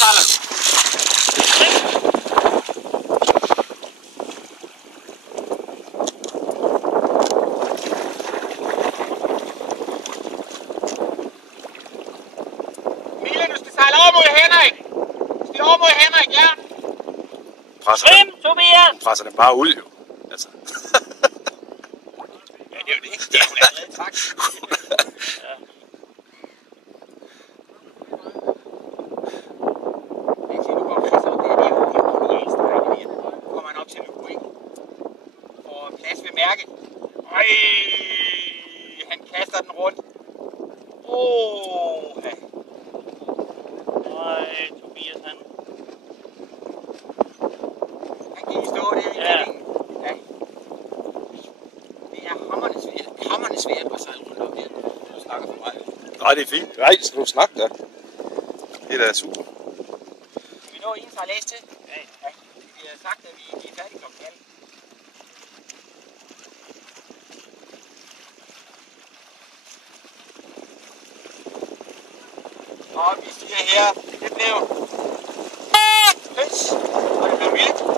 sejler. Mille, du skal sejle over mod Henrik. Du skal over mod Henrik, ja. Presser den bare ud, jo. Altså. Ja, det er jo det. Det er jo allerede tak. Plads ved mærket. Øj, han kaster den rundt. Ej, Tobias han. Han kan stå der i kællingen. Ja. Det er hammerende svært at sejle rundt om her. Du snakker for meget. Nej, det er fint. Nej, så du snakke der. Det er da super. Skal vi nå en sejlads til? Ja. Vi har sagt, at vi er færdige klokken 12. Og vi siger her, det blev høns, og det blev vildt.